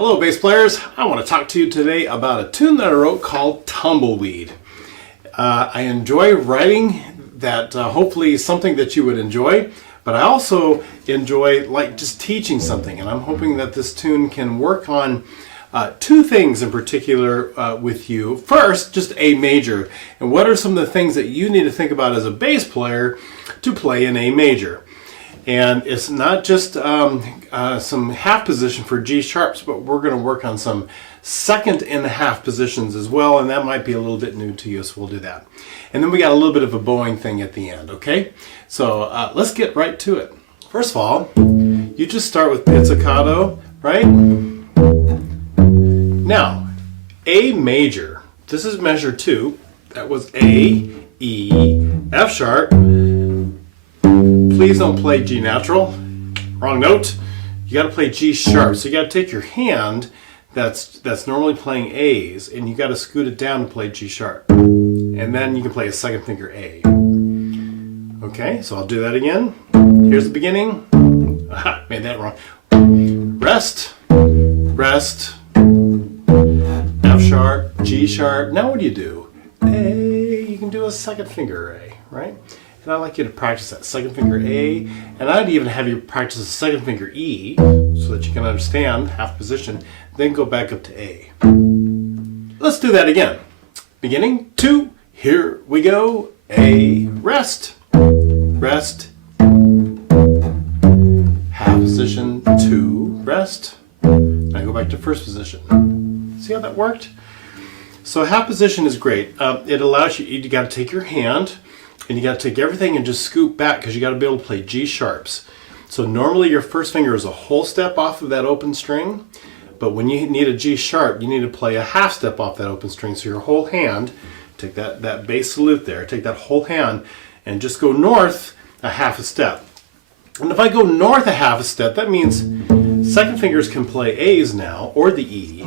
Hello bass players, I want to talk to you today about a tune that I wrote called Tumbleweed. I enjoy writing that, hopefully something that you would enjoy, but I also enjoy just teaching something, and I'm hoping that this tune can work on two things in particular with you. First, just A major, and what are some of the things that you need to think about as a bass player to play in A major. And it's not just some half position for G sharps, but we're going to work on some second and a half positions as well, and that might be a little bit new to you, so we'll do that. And then we got a little bit of a bowing thing at the end, okay? So let's get right to it. First of all, you just start with pizzicato, right? Now, A major, this is measure 2. That was A, E, F sharp. Please don't play G natural. Wrong note. You got to play G sharp. So you got to take your hand that's normally playing A's and you got to scoot it down to play G sharp. And then you can play a second finger A. Okay, so I'll do that again. Here's the beginning. Aha, made that wrong. Rest, rest, F sharp, G sharp. Now what do? A. You can do a second finger A, right? And I'd like you to practice that second finger A, and I'd even have you practice the second finger E so that you can understand half position, then go back up to A. Let's do that again. Beginning, 2, here we go. A, rest, rest, half position, 2, rest. Now go back to first position. See how that worked? So half position is great. It allows you got to take your hand, and you got to take everything and just scoop back because you got to be able to play G sharps. So normally your first finger is a whole step off of that open string, but when you need a G sharp, you need to play a half step off that open string. So your whole hand, take that bass salute there, take that whole hand and just go north a half a step. And if I go north a half a step, that means second fingers can play A's now, or the E,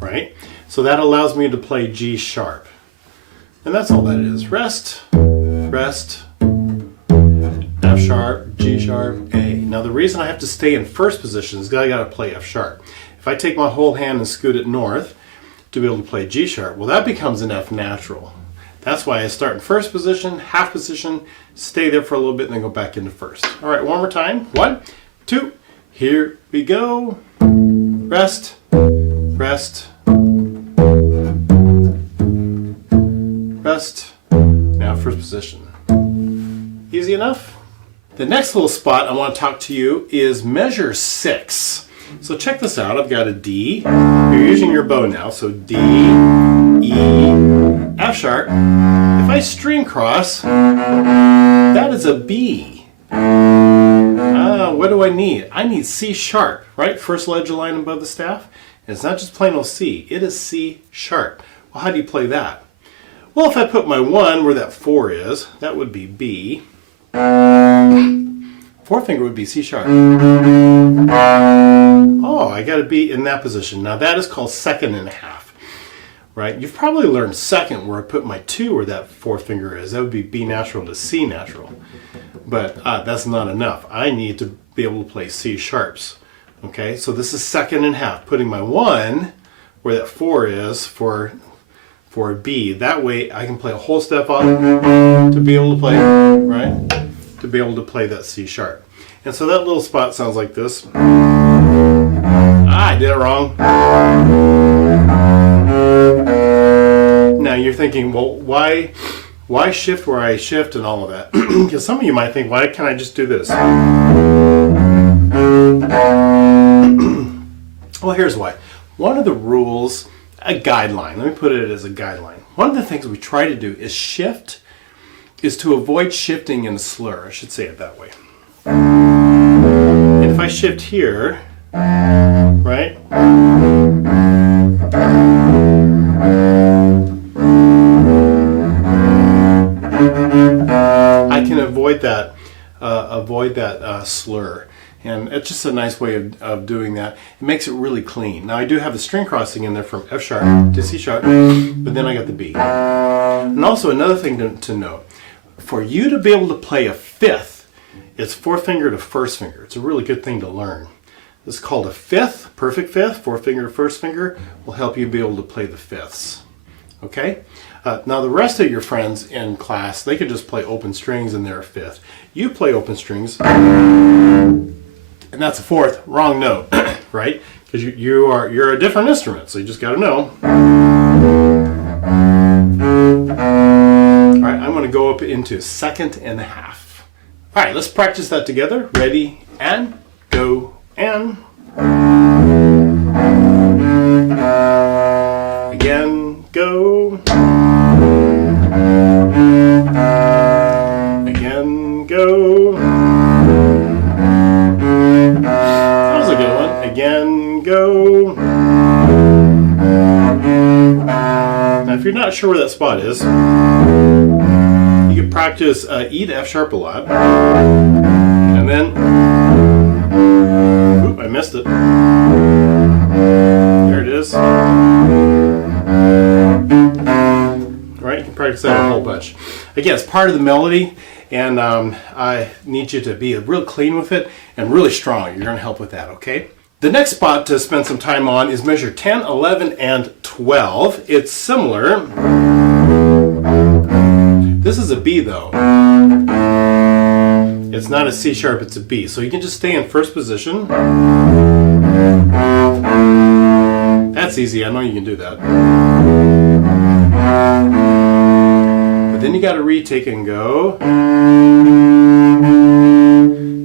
right? So that allows me to play G sharp. And that's all that is. Rest, rest, F sharp, G sharp, A. Now the reason I have to stay in first position is I got to play F sharp. If I take my whole hand and scoot it north to be able to play G sharp, well that becomes an F natural. That's why I start in first position, half position, stay there for a little bit, and then go back into first. All right, one more time. 1, 2, here we go. Rest, rest, rest. Now first position. Easy enough? The next little spot I want to talk to you is measure 6. So check this out. I've got a D. You're using your bow now. So D, E, F sharp. If I string cross, that is a B. What do I need? I need C sharp, right? First ledger line above the staff. And it's not just plain old C. It is C sharp. Well, how do you play that? Well, if I put my 1 where that 4 is, that would be B. Fourth finger would be C sharp. Oh, I got to be in that position. Now that is called second and a half, right? You've probably learned second where I put my 2 where that fourth finger is. That would be B natural to C natural. But that's not enough. I need to be able to play C sharps. Okay, so this is second and half. Putting my 1 where that 4 is for B. That way I can play a whole step up to be able to play, right? To be able to play that C sharp. And so that little spot sounds like this. I did it wrong. Now you're thinking, well, why shift where I shift and all of that? Because some of you might think, why can't I just do this? Well, here's why. One of the rules, a guideline, let me put it as a guideline. One of the things we try to do is to avoid shifting in a slur. I should say it that way. And if I shift here, right? I can avoid that slur. And it's just a nice way of doing that. It makes it really clean. Now I do have the string crossing in there from F sharp to C sharp, but then I got the B. And also another thing to note, for you to be able to play a fifth, it's fourth finger to first finger. It's a really good thing to learn. This is called a fifth, perfect fifth, fourth finger, first finger, will help you be able to play the fifths. Okay? Now the rest of your friends in class, they could just play open strings and they're a fifth. You play open strings, and that's a fourth, wrong note, right? Because you're a different instrument, so you just got to know. All right, I'm going to go up into second and a half. All right, let's practice that together. Ready, and go, and. Again, go. Again, go. That was a good one. Again, go. Now, if you're not sure where that spot is, you can practice E to F sharp a lot. And then, oop, I missed it. There it is. Right, you can practice that a whole bunch. Again, it's part of the melody, and I need you to be real clean with it and really strong. You're going to help with that, okay? The next spot to spend some time on is measure 10, 11, and 12. It's similar. This is a B though. It's not a C sharp, it's a B. So you can just stay in first position. That's easy, I know you can do that. But then you got to retake and go.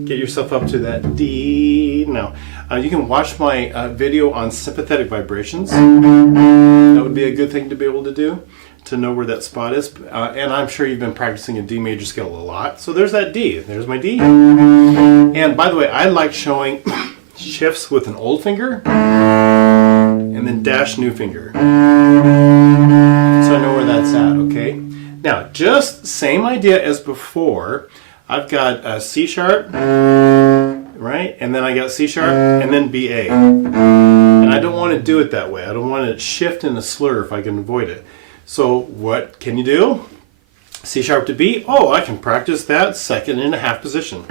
Get yourself up to that D. Now, you can watch my video on sympathetic vibrations. That would be a good thing to be able to do, to know where that spot is. And I'm sure you've been practicing a D major scale a lot. So there's that D. There's my D. And by the way, I like showing shifts with an old finger and then dash new finger. So I know where that's at, okay? Now, just same idea as before. I've got a C sharp, right? And then I got C sharp, and then BA. And I don't want to do it that way. I don't want to shift in a slur if I can avoid it. So what can you do? C sharp to B. Oh, I can practice that second and a half position.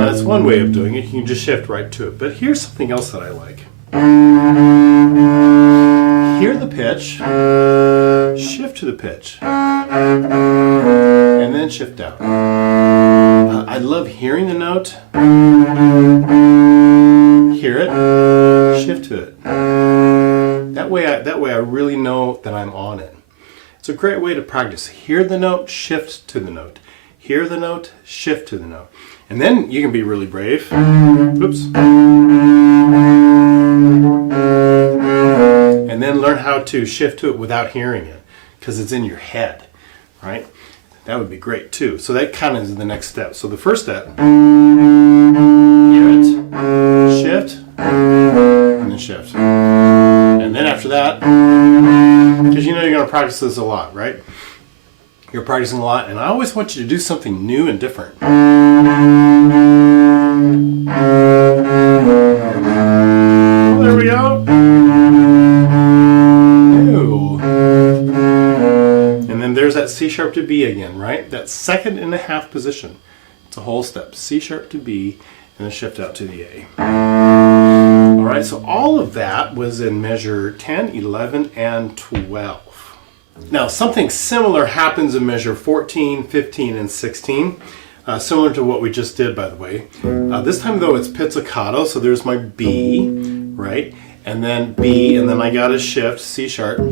That's one way of doing it. You can just shift right to it. But here's something else that I like. Hear the pitch, shift to the pitch, and then shift out. I love hearing the note, hear it, shift to it. That way I really know that I'm on it. It's a great way to practice. Hear the note, shift to the note. Hear the note, shift to the note. And then you can be really brave. Oops. And then learn how to shift to it without hearing it, because it's in your head, right? That would be great too. So that kind of is the next step. So the first step, hear it, shift, and then shift. And then after that, because you know you're going to practice this a lot, right? You're practicing a lot, and I always want you to do something new and different. There we go. New. And then there's that C sharp to B again, right? That second and a half position. It's a whole step. C sharp to B, and then shift out to the A. All right, so all of that was in measure 10, 11, and 12. Now, something similar happens in measure 14, 15, and 16. Similar to what we just did, by the way. This time, though, it's pizzicato, so there's my B, right? And then B, and then I got a shift, C sharp, or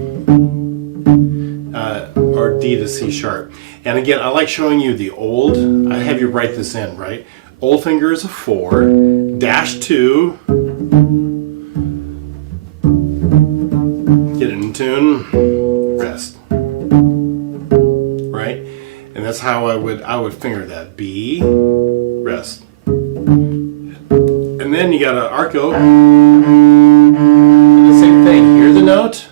D to C sharp. And again, I like showing you the old. I have you write this in, right? Old finger is a 4, dash 2, get it in tune, rest, right? And that's how I would finger that. B, rest. And then you got an arco. And the same thing. Hear the note,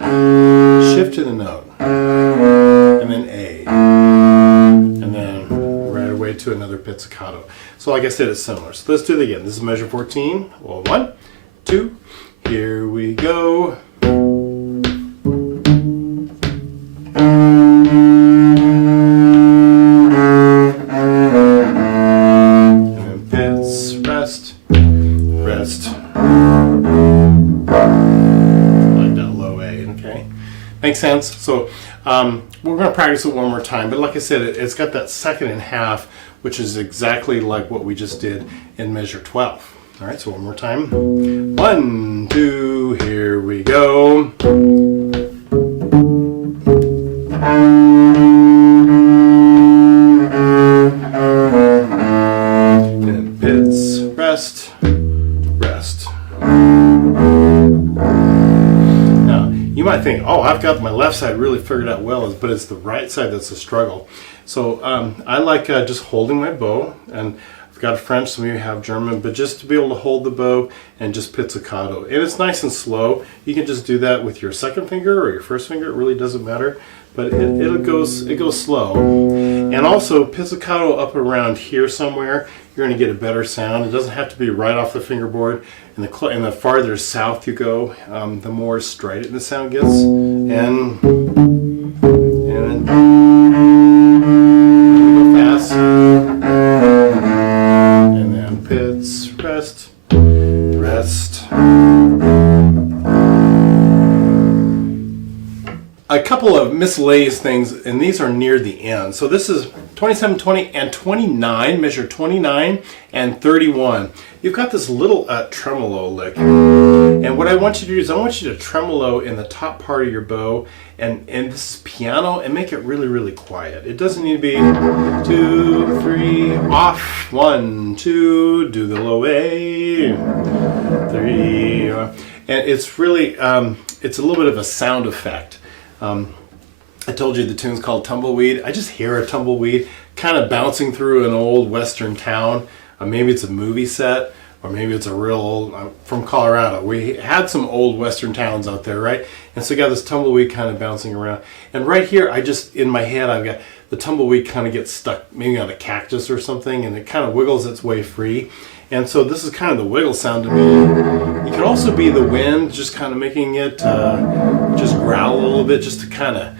shift to the note, and then A. And then right away to another pizzicato. So like I said, it's similar. So let's do it again. This is measure 14. Well, 1, 2, here we go. sense? So we're going to practice it one more time, but like I said, it's got that second and half, which is exactly like what we just did in measure 12. All right, so one more time. 1, 2, here we go. And pits, rest, rest. Now, you might think, oh, I've got my left side really figured out well, but it's the right side that's a struggle. So I like just holding my bow, and I've got French, some of you have German, but just to be able to hold the bow and just pizzicato. And it's nice and slow. You can just do that with your second finger or your first finger, it really doesn't matter. But it goes slow. And also pizzicato up around here somewhere, you're going to get a better sound. It doesn't have to be right off the fingerboard. And the farther south you go, the more strident the sound gets. And go fast. And then pits, rest, rest. A couple of miscellaneous things, and these are near the end. So this is 27, 20, and 29, measure 29 and 31. You've got this little tremolo lick. And what I want you to do is I want you to tremolo in the top part of your bow, and this is piano, and make it really, really quiet. It doesn't need to be 2, 3, off, 1, 2, do the low A, 3, and it's really, it's a little bit of a sound effect. I told you the tune's called Tumbleweed. I just hear a tumbleweed kind of bouncing through an old western town. Maybe it's a movie set, or maybe it's a real old, from Colorado. We had some old western towns out there, right? And so you got this tumbleweed kind of bouncing around. And right here, in my head, I've got the tumbleweed kind of gets stuck maybe on a cactus or something, and it kind of wiggles its way free. And so this is kind of the wiggle sound to me. It could also be the wind just kind of making it just growl a little bit, just to kind of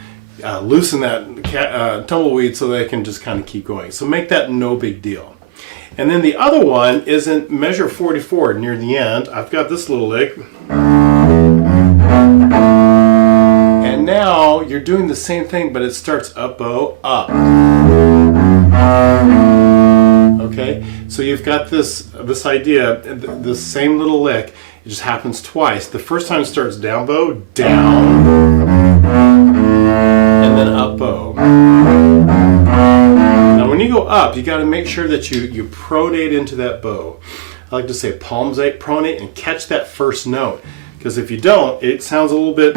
loosen that tumbleweed so they can just kind of keep going. So make that no big deal. And then the other one is in measure 44 near the end. I've got this little lick. And now you're doing the same thing, but it starts up bow, up. Okay, so you've got this idea, this same little lick, it just happens twice. The first time it starts down bow, down, and then up bow. Now when you go up, you got to make sure that you pronate into that bow. I like to say palmate, pronate, and catch that first note. Because if you don't, it sounds a little bit,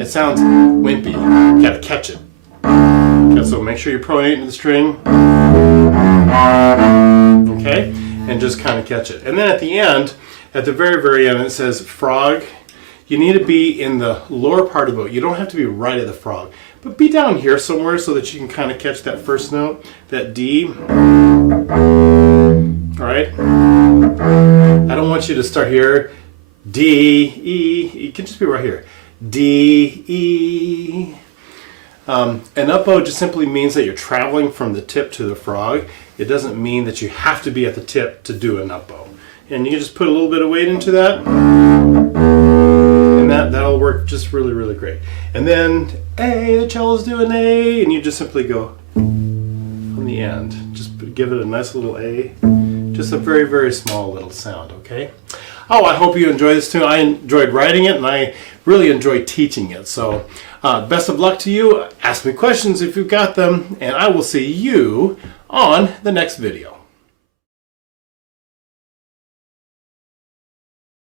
it sounds wimpy. You got to catch it. Okay, so make sure you pronate into the string, okay, and just kind of catch it. And then at the end, at the very, very end, it says frog. You need to be in the lower part of the bow. You don't have to be right at the frog, but be down here somewhere so that you can kind of catch that first note, that D. All right. I don't want you to start here, D, E. You can just be right here, D, E. An up bow just simply means that you're traveling from the tip to the frog. It doesn't mean that you have to be at the tip to do an up bow. And you can just put a little bit of weight into that, and that'll work just really, really great. And then A, the cello's doing A, and you just simply go on the end. Just give it a nice little A. Just a very, very small little sound, okay? Oh, I hope you enjoy this tune. I enjoyed writing it, and I really enjoyed teaching it. So best of luck to you. Ask me questions if you've got them, and I will see you on the next video.